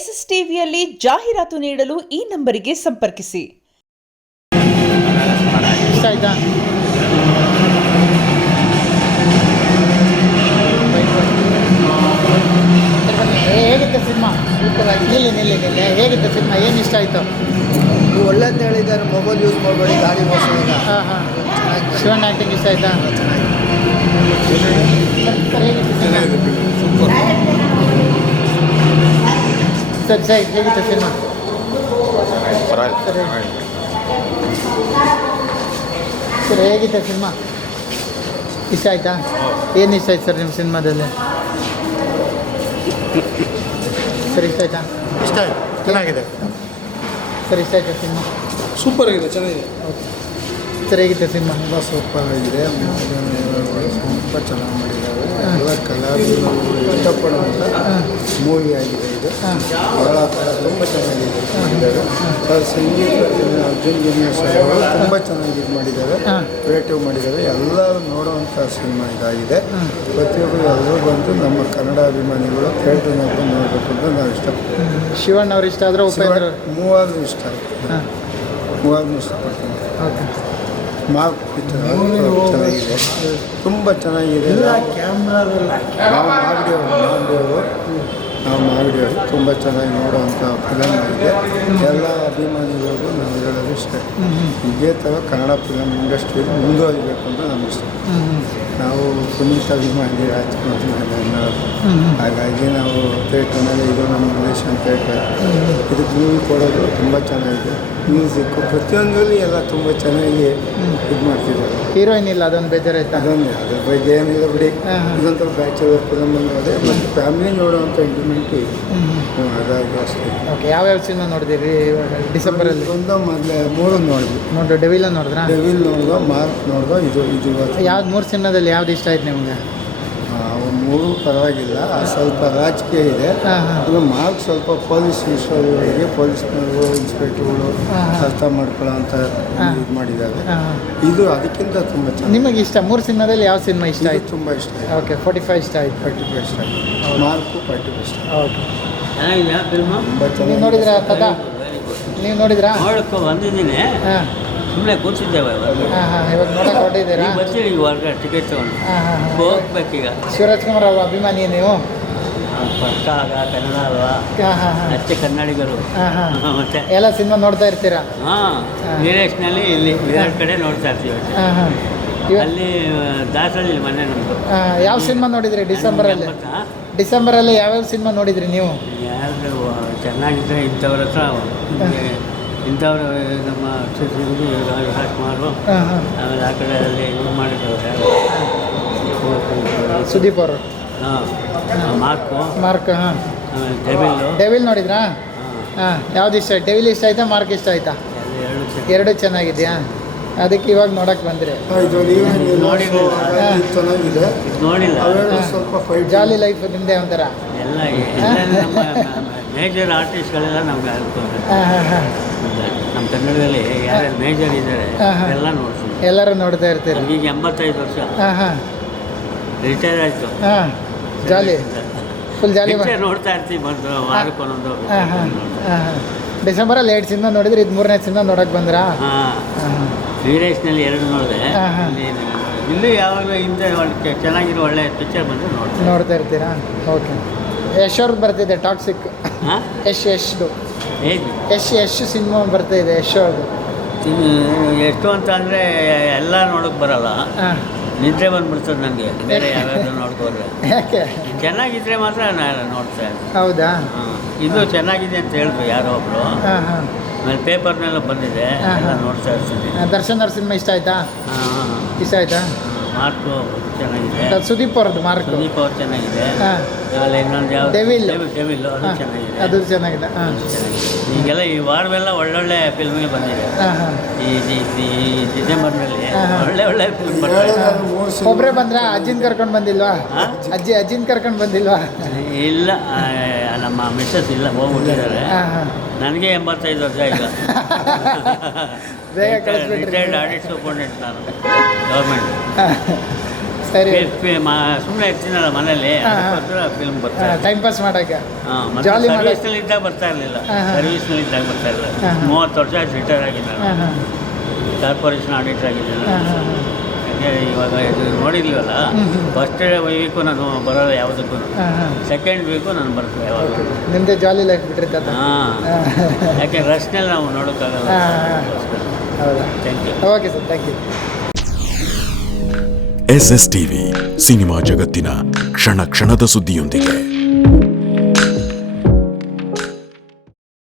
S S ಟಿವಿಯಲ್ಲಿ ಜಾಹೀರಾತು ನೀಡಲು ಈ ನಂಬರಿಗೆ ಸಂಪರ್ಕಿಸಿ. ಇಷ್ಟ ಆಯ್ತಾ? ಹೇಗಿತ್ತು ಸಿನಿಮಾ? ನಿಲ್ಲಿ ಹೇಗಿತ್ತು ಸಿನಿಮಾ? ಏನು ಇಷ್ಟ ಆಯಿತು? ಒಳ್ಳೆಂತ ಹೇಳಿದ್ದಾರೆ. ಮೊಬೈಲ್ ಯೂಸ್ ಮಾಡಬೇಡಿ, ಗಾಡಿ ಓಡಿಸುವಾಗ. ಹಾಂ. ಶಿವಣ್ಣ ಆ್ಯಕ್ಟಿಂಗ್ ಇಷ್ಟ ಆಯಿತಾ? ಸರಿ ಹೇಗಿತ್ತು ಸಿನಿಮಾ? ಸರ್ ಹೇಗಿತ್ತು ಸಿನಿಮಾ? ಇಷ್ಟ ಆಯಿತಾ? ಏನು ಇಷ್ಟ ಆಯ್ತು ಸರ್ ನಿಮ್ಮ ಸಿನಿಮಾದಲ್ಲಿ? ಸರ್ ಇಷ್ಟ ಆಯಿತಾ? ಇಷ್ಟ ಆಯ್ತು, ಚೆನ್ನಾಗಿದೆ ಸರ್. ಇಷ್ಟ ಆಯ್ತಾ ಸಿನಿಮಾ? ಸೂಪರ್ ಆಗಿದೆ, ಚೆನ್ನಾಗಿದೆ. ಓಕೆ ಸರ್ ಹೇಗಿತ್ತು ಸಿನಿಮಾ? ತುಂಬ ಸೂಪರ್ ಆಗಿದೆ. ತುಂಬ ಚೆನ್ನಾಗಿ ಮಾಡಿದ್ದಾರೆ. ಎಲ್ಲ ಕಲಾವಿದರು ಇಷ್ಟಪಡುವಂಥ ಮೂವಿ ಆಗಿದೆ ಇದು. ಭಾಳ ತುಂಬ ಚೆನ್ನಾಗಿದೆ ಮಾಡಿದ್ದಾರೆ. ಸಂಗೀತ ಅರ್ಜುನ್ ಜನ್ಯಸ್ ಅವರು ತುಂಬ ಚೆನ್ನಾಗಿ ಇದು ಮಾಡಿದ್ದಾರೆ, ಕ್ರಿಯೇಟಿವ್ ಮಾಡಿದ್ದಾರೆ. ಎಲ್ಲರೂ ನೋಡುವಂಥ ಸಿನಿಮಾ ಇದಾಗಿದೆ. ಪ್ರತಿಯೊಬ್ಬರು ಎಲ್ಲರೂ ಬಂದು ನಮ್ಮ ಕನ್ನಡ ಅಭಿಮಾನಿಗಳು ಥಿಯೇಟ್ರಿನಾಗ ಬಂದು ನೋಡಬೇಕು ಅಂತ ನಾವು ಇಷ್ಟಪಡ್ತೀವಿ. ಶಿವಣ್ಣ ಅವ್ರು ಇಷ್ಟ ಆದರೆ ಉಪೇಂದ್ರ ಮೂವಾದ್ರು ಇಷ್ಟ ಆಯಿತು. ಮೂವಾದ್ರು ಇಷ್ಟಪಡ್ತೀನಿ. ಓಕೆ. ಮಾರ್ಕ್ ಪಿಕ್ಚರ್ ಚೆನ್ನಾಗಿದೆ, ತುಂಬ ಚೆನ್ನಾಗಿದೆ. ನಾವು ಮಾಗಡಿಯವರು ತುಂಬ ಚೆನ್ನಾಗಿ ನೋಡುವಂಥ ಫಿಲಮ್ ಆಗಿದೆ. ಎಲ್ಲ ಅಭಿಮಾನಿಗಳಿಗೂ ನಾವು ಹೇಳೋದು ಇಷ್ಟ, ಇದೇ ಥರ ಕನ್ನಡ ಫಿಲಮ್ ಇಂಡಸ್ಟ್ರಿಯಲ್ಲಿ ಮುಂದುವರಿಬೇಕು ಅಂತ ನಮ್ಗೆ ಇಷ್ಟ. ನಾವು ಪುನೀತ್ ಅಭಿಮಾನಿ, ರಾಜ್ಕುಮಾರ್ ಅನ್ನೋದು. ಹಾಗಾಗಿ ನಾವು ಥಿಯೇಟ್ರ್ನಲ್ಲಿ ಇದು ನಮ್ಮ ರಿಲೇಷನ್ ಥಿಯೇಟ್ರ್, ಇದಕ್ಕೆ ಮೂವಿ ಕೊಡೋದು ತುಂಬ ಚೆನ್ನಾಗಿದೆ. ಮ್ಯೂಸಿಕ್ಕು ಪ್ರತಿಯೊಂದರಲ್ಲಿ ಎಲ್ಲ ತುಂಬ ಚೆನ್ನಾಗಿ ಇದು ಮಾಡ್ತಿದ್ದಾರೆ. ಹೀರೋಯಿನ್ ಇಲ್ಲ, ಅದೊಂದು ಬೇಜಾರಾಯ್ತು. ಅದೊಂದೇ, ಅದ್ರ ಬಗ್ಗೆ ಏನಿಲ್ಲ ಬಿಡಿ. ಇದೊಂಥರ ಬ್ಯಾಚುಲರ್ ಫಿಲಮ್ ಅನ್ನೋದೇ ಮತ್ತು ಫ್ಯಾಮಿಲಿ ನೋಡುವಂಥ ಇಂಟಿಮೆಂಟಿ ಅದಾಗಿ ಅಷ್ಟೇ. ಓಕೆ. ಯಾವ್ಯಾವ ಸಿನಿಮಾ ನೋಡಿದಿರಿ ಡಿಸೆಂಬರಲ್ಲಿ? ಒಂದು ಮೊದಲೇ 3 ನೋಡಿದ್ವಿ. ಡೆವಿಲ್ ನೋಡಿದ್ರಾ? ಡೆವಿಲ್ ನೋಡ್ದೋ, ಮಾರ್ಕ್ ನೋಡ್ದೋ, ಇದು ಇವತ್ತು. ಯಾವ್ದು 3 ಸಿನಿಮಾದಲ್ಲಿ ಯಾವ್ದು ಇಷ್ಟ ಆಯ್ತು ನಿಮಗೆ? 3 ಪರವಾಗಿಲ್ಲ, ಸ್ವಲ್ಪ ರಾಜಕೀಯ ಇದೆ. ಅದು ಮಾರ್ಕ್ ಸ್ವಲ್ಪ ಪೊಲೀಸ್ ವಿಷಯಗಳಿಗೆ ಪೊಲೀಸ್ನವರು ಇನ್ಸ್ಪೆಕ್ಟರ್ಗಳು ಅರ್ಥ ಮಾಡ್ಕೊಳ್ಳೋ ಅಂತ ಇದು ಮಾಡಿದ್ದಾರೆ. ಇದು ಅದಕ್ಕಿಂತ ತುಂಬ ಚೆನ್ನಾಗಿ. ನಿಮಗೆ ಇಷ್ಟ 3 ಸಿನಿಮಾದಲ್ಲಿ ಯಾವ ಸಿನಿಮಾ ಇಷ್ಟ ಆಯ್ತು? ತುಂಬ ಇಷ್ಟ ಆಯಿತು. ಓಕೆ. 45 ಇಷ್ಟ ಆಯ್ತು. 45 ಇಷ್ಟ ಆಯಿತು. ಮಾರ್ಕು 45 ಇಷ್ಟ. ಓಕೆ. ಚೆನ್ನಾಗಿದೆಯಾ ಫಿಲ್ಮು? ನೀವು ನೋಡಿದ್ರಾ ತಾತ? ನೀವು ನೋಡಿದ್ರಾ? ನೋಡಕ್ಕೆ ಬಂದಿದ್ದೀನಿ, ಹಾಂ. ಸುಮ್ಮನೆ ಕೂತಿದ್ದೇವೆ. ಇವಾಗ ನೋಡಕ್ಕೆ ಹೊರಟಿದ್ದೀರಾ? ಬರ್ತೀವಿ ಈಗ ಹೊರಗೆ ಟಿಕೆಟ್ ತೊಗೊಂಡು ಹೋಗ್ಬೇಕೀಗ. ಶಿವರಾಜ್ಕುಮಾರ್ ಅಭಿಮಾನಿ ನೀವು? ಪಕ್ಕ ಆಗ ಕನ್ನಡ ಅಲ್ವಾ, ಅಷ್ಟೇ ಕನ್ನಡಿಗರು. ಮತ್ತೆ ಎಲ್ಲ ಸಿನಿಮಾ ನೋಡ್ತಾ ಇರ್ತೀರಾ? ವೀರೇಶ್ನಲ್ಲಿ ಇಲ್ಲಿ ಎರಡು ಕಡೆ ನೋಡ್ತಾ ಇರ್ತೀವಿ. ಅಲ್ಲಿ ದಾಸಳ್ಳಿ ಮನೆ ನಮ್ಮದು. ಯಾವ ಸಿನಿಮಾ ನೋಡಿದ್ರಿ ಡಿಸೆಂಬರಲ್ಲಿ? ಡಿಸೆಂಬರಲ್ಲಿ ಯಾವ್ಯಾವ ಸಿನಿಮಾ ನೋಡಿದ್ರಿ ನೀವು? ಯಾರು ಚೆನ್ನಾಗಿದ್ದರೆ ಇಂಥವ್ರ ಹತ್ರ, ಇಂಥವ್ರು ನಮ್ಮ ರಾಜ್ಕುಮಾರು, ಆಮೇಲೆ ಆ ಕಡೆ ಅಲ್ಲಿ ಇದು ಮಾಡಿದ್ದವ್ರು ಸುದೀಪ್ ಅವರು. ಮಾರ್ಕ್. ಹಾಂ. ಆಮೇಲೆ ಡೆವಿಲ್ ನೋಡಿದ್ರಾ? ಹಾಂ. ಯಾವ್ದು ಇಷ್ಟ ಆಯ್ತು? ಡೆವಿಲ್ ಇಷ್ಟ ಆಯ್ತಾ, ಮಾರ್ಕ್ ಇಷ್ಟ ಆಯ್ತಾ? ಎರಡು ಚೆನ್ನಾಗಿದೆಯಾ? ಅದಕ್ಕೆ ಇವಾಗ ನೋಡಕ್ಕೆ ಬಂದ್ರಿ? ಚೆನ್ನಾಗಿದೆ, ನೋಡಿಲ್ಲ. ಸ್ವಲ್ಪ ಫೈಟ್, ಜಾಲಿ ಲೈಫ್ ನಿಮ್ಮದೇ ಒಂಥರ. ಎಲ್ಲ ನಮ್ಮ ಮೇಜರ್ ಆರ್ಟಿಸ್ಟ್ಗಳೆಲ್ಲ ನಮ್ಗೆ ಆಗ್ತದೆ. ನಮ್ಮ ಕನ್ನಡದಲ್ಲಿ ಯಾರ್ಯಾರು ಮೇಜರ್ ಇದ್ದಾರೆ ಎಲ್ಲ ನೋಡ್ತೀವಿ. ಎಲ್ಲರೂ ನೋಡ್ತಾ ಇರ್ತೀರಿ? ಈಗ 85 ವರ್ಷ, ರಿಟೈರ್ ಆಯಿತು. ಜಾಲಿ, ಫುಲ್ ಜಾಲಿ ನೋಡ್ತಾ ಇರ್ತೀವಿ. ಬಂದು ವಾರಕ್ಕೊಂದೊಂದು. ಡಿಸೆಂಬರಲ್ಲಿ 2 ಸಿನಿಮಾ ನೋಡಿದ್ರೆ, ಇದು 3ನೇ ಸಿನಿಮಾ ನೋಡಕ್ಕೆ ಬಂದ್ರಾ? ವೀರೇಶ್ನಲ್ಲಿ 2 ನೋಡಿದೆ. ಇಲ್ಲಿ ಯಾವಾಗಲೂ ಹಿಂದೆ ಚೆನ್ನಾಗಿರೋ ಒಳ್ಳೆ ಪಿಕ್ಚರ್ ಬಂದು ನೋಡ್ತಾ ಇರ್ತೀರಾ? ಓಕೆ. ಯಶ್ ಅವ್ರದ್ದು ಬರ್ತಿದೆ ಟಾಕ್ಸಿಕ್. ಯಶ್ ಸಿನಿಮಾ ಬರ್ತಾ ಇದೆ ಯಶ್ ಅವ್ರದ್ದು. ಎಷ್ಟು ಅಂತ ಅಂದರೆ ಎಲ್ಲ ನೋಡೋಕ್ಕೆ ಬರಲ್ಲ, ನಿದ್ರೆ ಬಂದ್ಬಿಡ್ತದೆ ನನಗೆ ಬೇರೆ ಯಾವ್ಯಾದ್ರು ನೋಡ್ಕೋದ್ರೆ. ಯಾಕೆ? ಚೆನ್ನಾಗಿದ್ರೆ ಮಾತ್ರ ನಾನು ನೋಡ್ತಾ ಇದ್ದೆ. ಹೌದಾ? ಇದು ಚೆನ್ನಾಗಿದೆ ಅಂತ ಹೇಳಿದ್ರು ಯಾರೋ ಒಬ್ರು. ಆಮೇಲೆ ಪೇಪರ್ನೆಲ್ಲ ಬಂದಿದೆ, ಎಲ್ಲ ನೋಡ್ತಾ ಇರ್ತೀನಿ. ದರ್ಶನ್ ಅವ್ರ ಸಿನಿಮಾ ಇಷ್ಟ ಆಯ್ತಾ? ಇಷ್ಟ ಆಯ್ತಾ? ಮಾರ್ಕು ಚೆನ್ನಾಗಿದೆ. ಸುದೀಪ್ ಅವ್ರದ್ದು ಮಾರ್ಕ್. ಸುದೀಪ್ ಅವ್ರು ಚೆನ್ನಾಗಿದೆ. ಆಮೇಲೆ ಇನ್ನೊಂದು ಯಾವ್ದು ಡೆವಿಲ್ ಅದು ಚೆನ್ನಾಗಿದೆ. ಅದು ಚೆನ್ನಾಗಿದೆ. ಈಗೆಲ್ಲ ಈ ವಾರವೆಲ್ಲ ಒಳ್ಳೊಳ್ಳೆ ಫಿಲ್ಮ್ಗೆ ಬಂದಿದೆ. ಈ ಡಿಸೆಂಬರ್ನಲ್ಲಿ ಒಳ್ಳೆ ಫಿಲ್ಮ್ ಬರ್ತಾರೆ. ಒಬ್ಬರೇ ಬಂದ್ರಾ? ಅಜ್ಜಿನ ಕರ್ಕೊಂಡು ಬಂದಿಲ್ವಾ? ಅಜ್ಜಿನ ಕರ್ಕೊಂಡು ಬಂದಿಲ್ವಾ? ಇಲ್ಲ, ನಮ್ಮ ಮಿಸ್ಸಸ್ ಇಲ್ಲ, ಹೋಗ್ಬಿಟ್ಟಿದ್ದಾರೆ. ನನಗೆ 85 ವರ್ಷ ಈಗ. ಬೇಗ ಕಳಿಸ್ಬಿಟ್ರಿ. ರಿಟೈರ್ಡ್ ಆಡಿಟ್ ಸೂಪರ್ಡೆಂಟ್ ನಾನು, ಗೌರ್ಮೆಂಟ್. ಸರಿ. ಸುಮ್ಮನೆ ಇರ್ತೀನಲ್ಲ ಮನೇಲಿ ಫಿಲ್ಮ್ ಬರ್ತಾ ಟೈಮ್ ಪಾಸ್ ಮಾಡೋಕ್ಕೆ. ಹಾಂ ಜಾಲಿ ಸರ್ವಿಸ್ನಲ್ಲಿ ಇದ್ದಾಗ ಬರ್ತಾ ಇರಲಿಲ್ಲ. ಸರ್ವಿಸ್ನಲ್ಲಿ ಇದ್ದಾಗ ಬರ್ತಾ ಇರಲಿಲ್ಲ. 30 ವರ್ಷ ಆಯ್ತು ರಿಟೈರ್ ಆಗಿದ್ದೆ ನಾನು. ಕಾರ್ಪೊರೇಷನ್ ಆಡಿಟರ್ ಆಗಿದ್ದೇನೆ. ಯಾಕೆ ಇವಾಗ ಇದು ನೋಡಿರ್ಲಿವಲ್ಲ, ಫಸ್ಟ್ ವೀಕು ನಾನು ಬರೋದು ಯಾವುದಕ್ಕೂ, ಸೆಕೆಂಡ್ ವೀಕು ನಾನು ಬರ್ತೇನೆ ಯಾವಾಗ. ನಿಮ್ಮದೇ ಜಾಲಿ ಲೈಫ್ ಬಿಟ್ಟಿರ್ತದೆ. ಹಾಂ, ಯಾಕೆ ರಶ್ನಲ್ಲಿ ನಾವು ನೋಡೋಕ್ಕಾಗಲ್ಲ. ಹೌದಾ? Thank you. Okay sir, thank you. SS TV cinema ಜಗತ್ತಿನ ಕ್ಷಣ ಕ್ಷಣದ ಸುದ್ದಿಯೊಂದಿಗೆ.